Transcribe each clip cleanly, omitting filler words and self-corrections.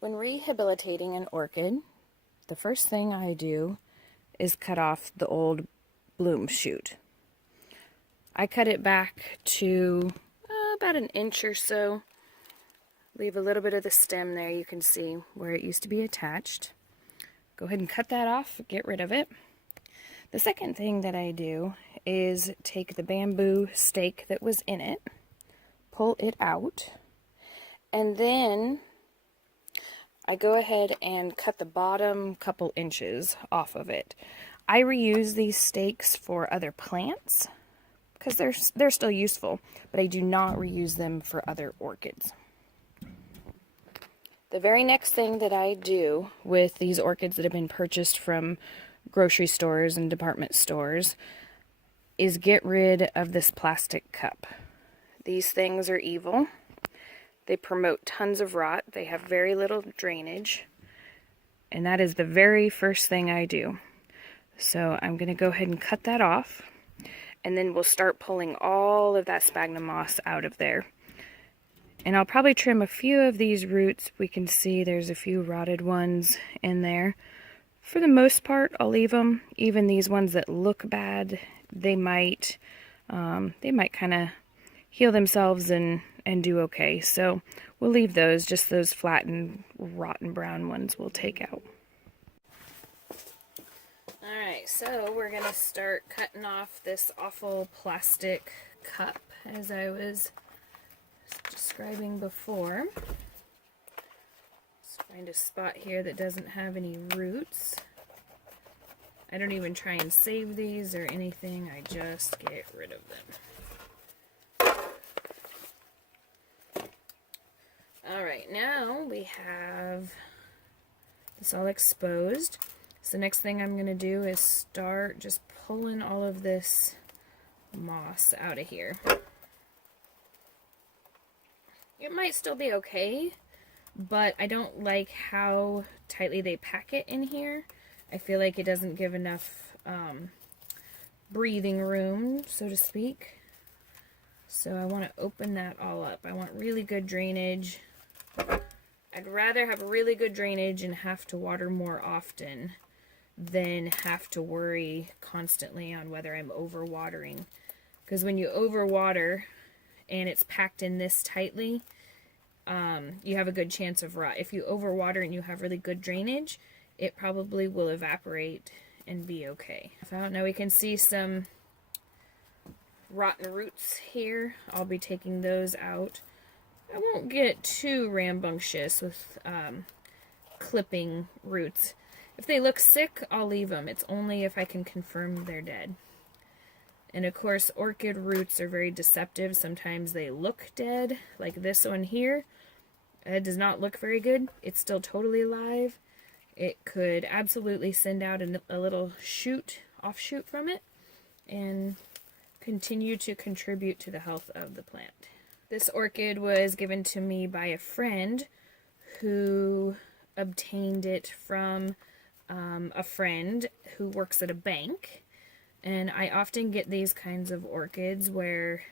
When rehabilitating an orchid, the first thing I do is cut off the old bloom shoot. I cut it back to about an inch or so. Leave a little bit of the stem there, you can see where it used to be attached. Go ahead and cut that off, get rid of it. The second thing that I do is take the bamboo stake that was in it, pull it out, and then I go ahead and cut the bottom couple inches off of it. I reuse these stakes for other plants because they're still useful, but I do not reuse them for other orchids. The very next thing that I do with these orchids that have been purchased from grocery stores and department stores is get rid of this plastic cup. These things are evil. They promote tons of rot. They have very little drainage. And that is the very first thing I do. So I'm going to go ahead and cut that off. And then we'll start pulling all of that sphagnum moss out of there. And I'll probably trim a few of these roots. We can see there's a few rotted ones in there. For the most part, I'll leave them. Even these ones that look bad, they might kind of heal themselves and do okay. So we'll leave those. Just those flattened, rotten brown ones we'll take out. Alright, so we're going to start cutting off this awful plastic cup as I was describing before. Let's find a spot here that doesn't have any roots. I don't even try and save these or anything, I just get rid of them. Alright, now we have this all exposed. So the next thing I'm going to do is start just pulling all of this moss out of here. It might still be okay, but I don't like how tightly they pack it in here. I feel like it doesn't give enough breathing room, so to speak. So I want to open that all up. I want really good drainage. I'd rather have really good drainage and have to water more often than have to worry constantly on whether I'm overwatering. Because when you overwater and it's packed in this tightly, you have a good chance of rot. If you overwater and you have really good drainage, it probably will evaporate and be okay. Now we can see some rotten roots here. I'll be taking those out. I won't get too rambunctious with clipping roots. If they look sick, I'll leave them. It's only if I can confirm they're dead. And of course, orchid roots are very deceptive. Sometimes they look dead, like this one here. It does not look very good. It's still totally alive. It could absolutely send out a little offshoot from it, and continue to contribute to the health of the plant. This orchid was given to me by a friend who obtained it from a friend who works at a bank. And I often get these kinds of orchids where,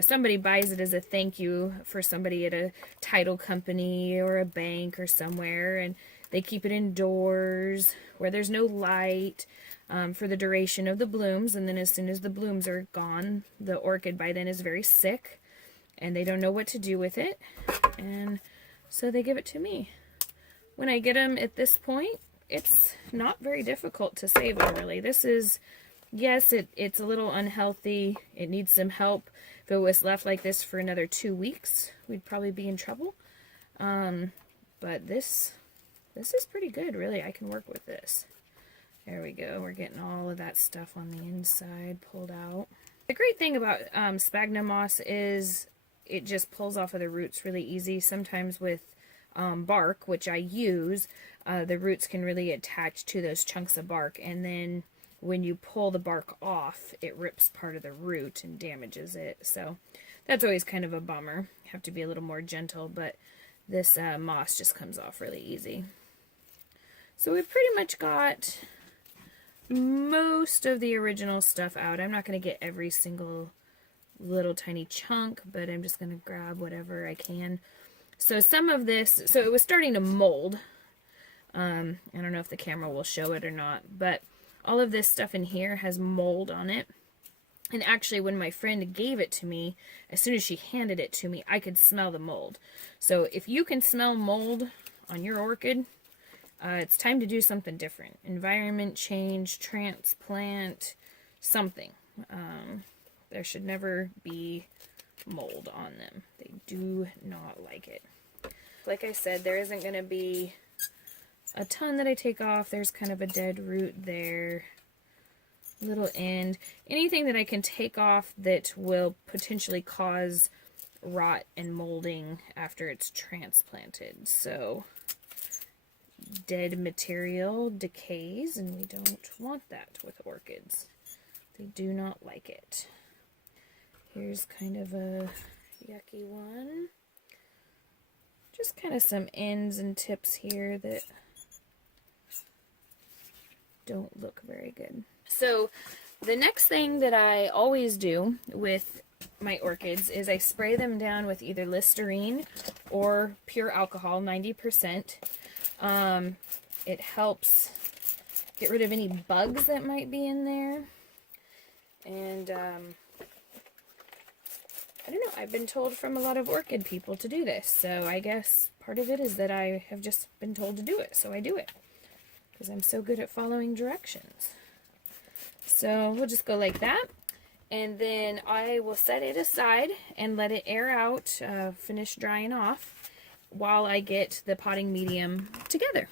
somebody buys it as a thank you for somebody at a title company or a bank or somewhere, and they keep it indoors where there's no light for the duration of the blooms, and then as soon as the blooms are gone, the orchid by then is very sick, and they don't know what to do with it, and so they give it to me. When I get them at this point, it's not very difficult to save them, really. This is, yes, it's a little unhealthy. It needs some help. If it was left like this for another 2 weeks, we'd probably be in trouble. But this is pretty good, really. I can work with this. There we go. We're getting all of that stuff on the inside pulled out. The great thing about sphagnum moss is it just pulls off of the roots really easy. Sometimes with bark, which I use, the roots can really attach to those chunks of bark, and then when you pull the bark off, it rips part of the root and damages it. So that's always kind of a bummer. You have to be a little more gentle, but this moss just comes off really easy. So we've pretty much got most of the original stuff out. I'm not going to get every single little tiny chunk, but I'm just going to grab whatever I can. So some of this, so it was starting to mold. I don't know if the camera will show it or not, but all of this stuff in here has mold on it. And actually, when my friend gave it to me, as soon as she handed it to me, I could smell the mold. So if you can smell mold on your orchid, it's time to do something different. Environment change, transplant, something. There should never be mold on them. They do not like it. Like I said, there isn't going to be a ton that I take off. There's kind of a dead root there. Little end. Anything that I can take off that will potentially cause rot and molding after it's transplanted. So dead material decays, and we don't want that with orchids. They do not like it. Here's kind of a yucky one. Just kind of some ends and tips here that don't look very good. So the next thing that I always do with my orchids is I spray them down with either Listerine or pure alcohol, 90%. It helps get rid of any bugs that might be in there. And I don't know, I've been told from a lot of orchid people to do this. So I guess part of it is that I have just been told to do it, so I do it. Because I'm so good at following directions. So we'll just go like that, and then I will set it aside and let it air out, finish drying off, while I get the potting medium together.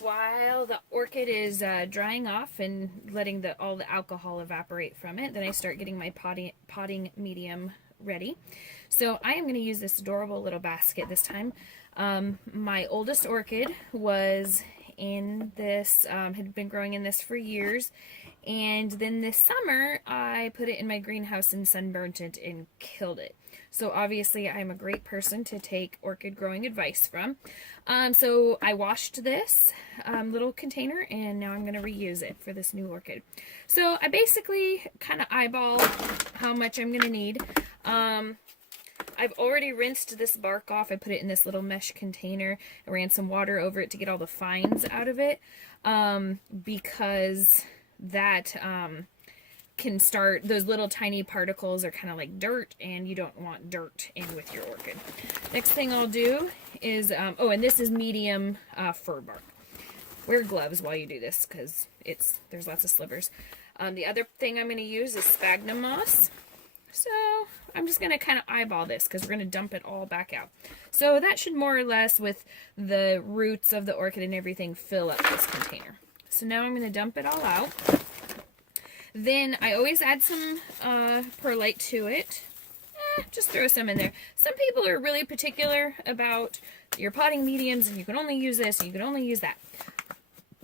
While the orchid is drying off and letting all the alcohol evaporate from it, then I start getting my potting medium ready. So I am going to use this adorable little basket this time. My oldest orchid was in this, had been growing in this for years. And then this summer, I put it in my greenhouse and sunburnt it and killed it. So obviously, I'm a great person to take orchid growing advice from. So I washed this little container, and now I'm going to reuse it for this new orchid. So I basically kind of eyeball how much I'm going to need. I've already rinsed this bark off. I put it in this little mesh container. I ran some water over it to get all the fines out of it, because that can start, those little tiny particles are kind of like dirt, and you don't want dirt in with your orchid. Next thing I'll do is, oh, and this is medium fir bark. Wear gloves while you do this because there's lots of slivers. The other thing I'm going to use is sphagnum moss. So I'm just going to kind of eyeball this because we're going to dump it all back out. So that should more or less, with the roots of the orchid and everything, fill up this container. So now I'm going to dump it all out. Then I always add some perlite to it. Just throw some in there. Some people are really particular about your potting mediums, and you can only use this and you can only use that.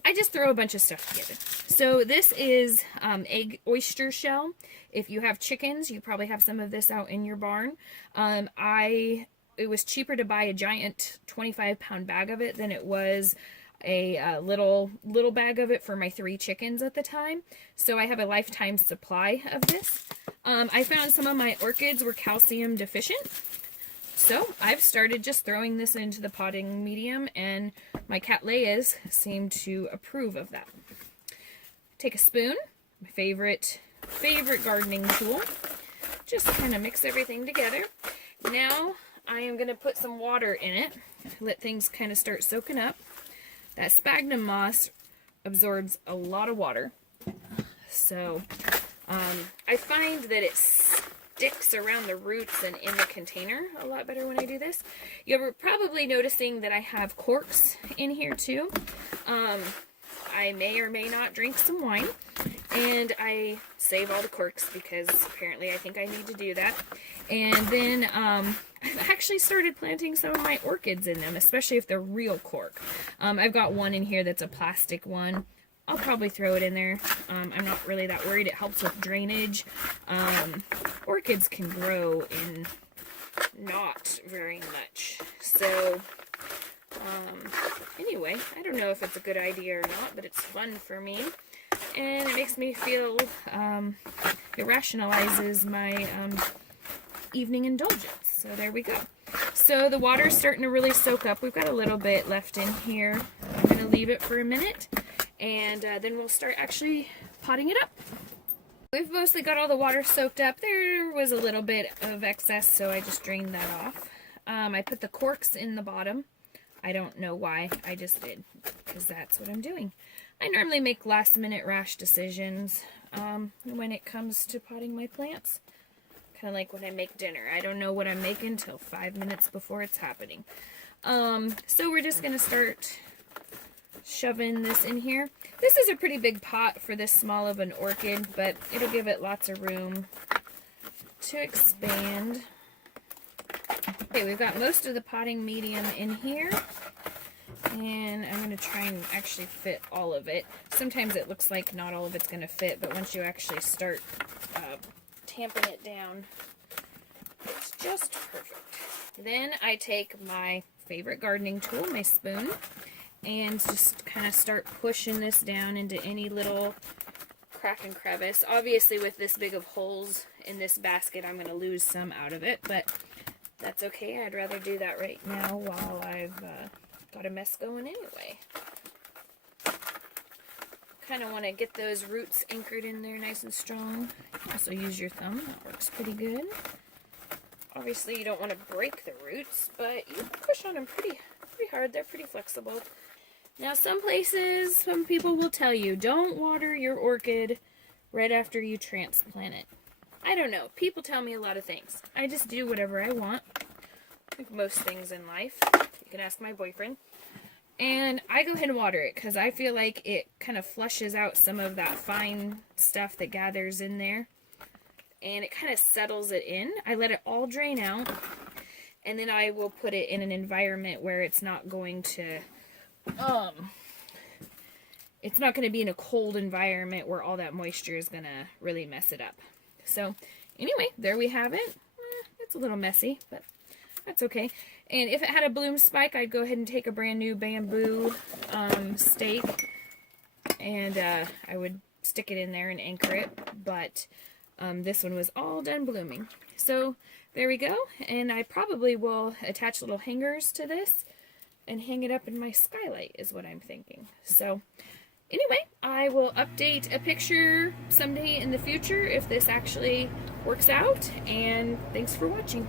I just throw a bunch of stuff together. So this is egg oyster shell. If you have chickens, you probably have some of this out in your barn. It was cheaper to buy a giant 25-pound bag of it than it was a little bag of it for my 3 chickens at the time. So I have a lifetime supply of this. I found some of my orchids were calcium deficient. So I've started just throwing this into the potting medium, and my cattleyas seem to approve of that. Take a spoon, my favorite gardening tool. Just kind of mix everything together. Now I am going to put some water in it. Let things kind of start soaking up. That sphagnum moss absorbs a lot of water. So I find that it sticks around the roots and in the container a lot better when I do this. You're probably noticing that I have corks in here too. I may or may not drink some wine, and I save all the corks because apparently I think I need to do that. And then I've actually started planting some of my orchids in them, especially if they're real cork. I've got one in here that's a plastic one. I'll probably throw it in there. I'm not really that worried. It helps with drainage. Orchids can grow in not very much. So anyway, I don't know if it's a good idea or not, but it's fun for me. And it makes me feel, it rationalizes my evening indulgence. So there we go. So the water's starting to really soak up. We've got a little bit left in here. I'm going to leave it for a minute, and then we'll start actually potting it up. We've mostly got all the water soaked up. There was a little bit of excess, so I just drained that off. I put the corks in the bottom. I don't know why. I just did, because that's what I'm doing. I normally make last-minute rash decisions when it comes to potting my plants. Kind of like when I make dinner. I don't know what I'm making until 5 minutes before it's happening. So we're just going to start shoving this in here. This is a pretty big pot for this small of an orchid, but it'll give it lots of room to expand. Okay, we've got most of the potting medium in here, and I'm going to try and actually fit all of it. Sometimes it looks like not all of it's going to fit, but once you actually start tamping it down, it's just perfect. Then I take my favorite gardening tool, my spoon, and just kind of start pushing this down into any little crack and crevice. Obviously with this big of holes in this basket, I'm going to lose some out of it, but that's okay. I'd rather do that right now while I've got a mess going anyway. Kind of want to get those roots anchored in there nice and strong. Also use your thumb. That works pretty good. Obviously you don't want to break the roots, but you can push on them pretty hard. They're pretty flexible. Now some people will tell you, don't water your orchid right after you transplant it. I don't know. People tell me a lot of things. I just do whatever I want. Like most things in life. You can ask my boyfriend. And I go ahead and water it because I feel like it kind of flushes out some of that fine stuff that gathers in there. And it kind of settles it in. I let it all drain out. And then I will put it in an environment where it's not going to... it's not going to be in a cold environment where all that moisture is going to really mess it up. So, anyway, there we have it. It's a little messy, but that's okay. And if it had a bloom spike, I'd go ahead and take a brand new bamboo stake, and I would stick it in there and anchor it. But this one was all done blooming. So, there we go. And I probably will attach little hangers to this and hang it up in my skylight is what I'm thinking. So, anyway, I will update a picture someday in the future if this actually works out, and thanks for watching.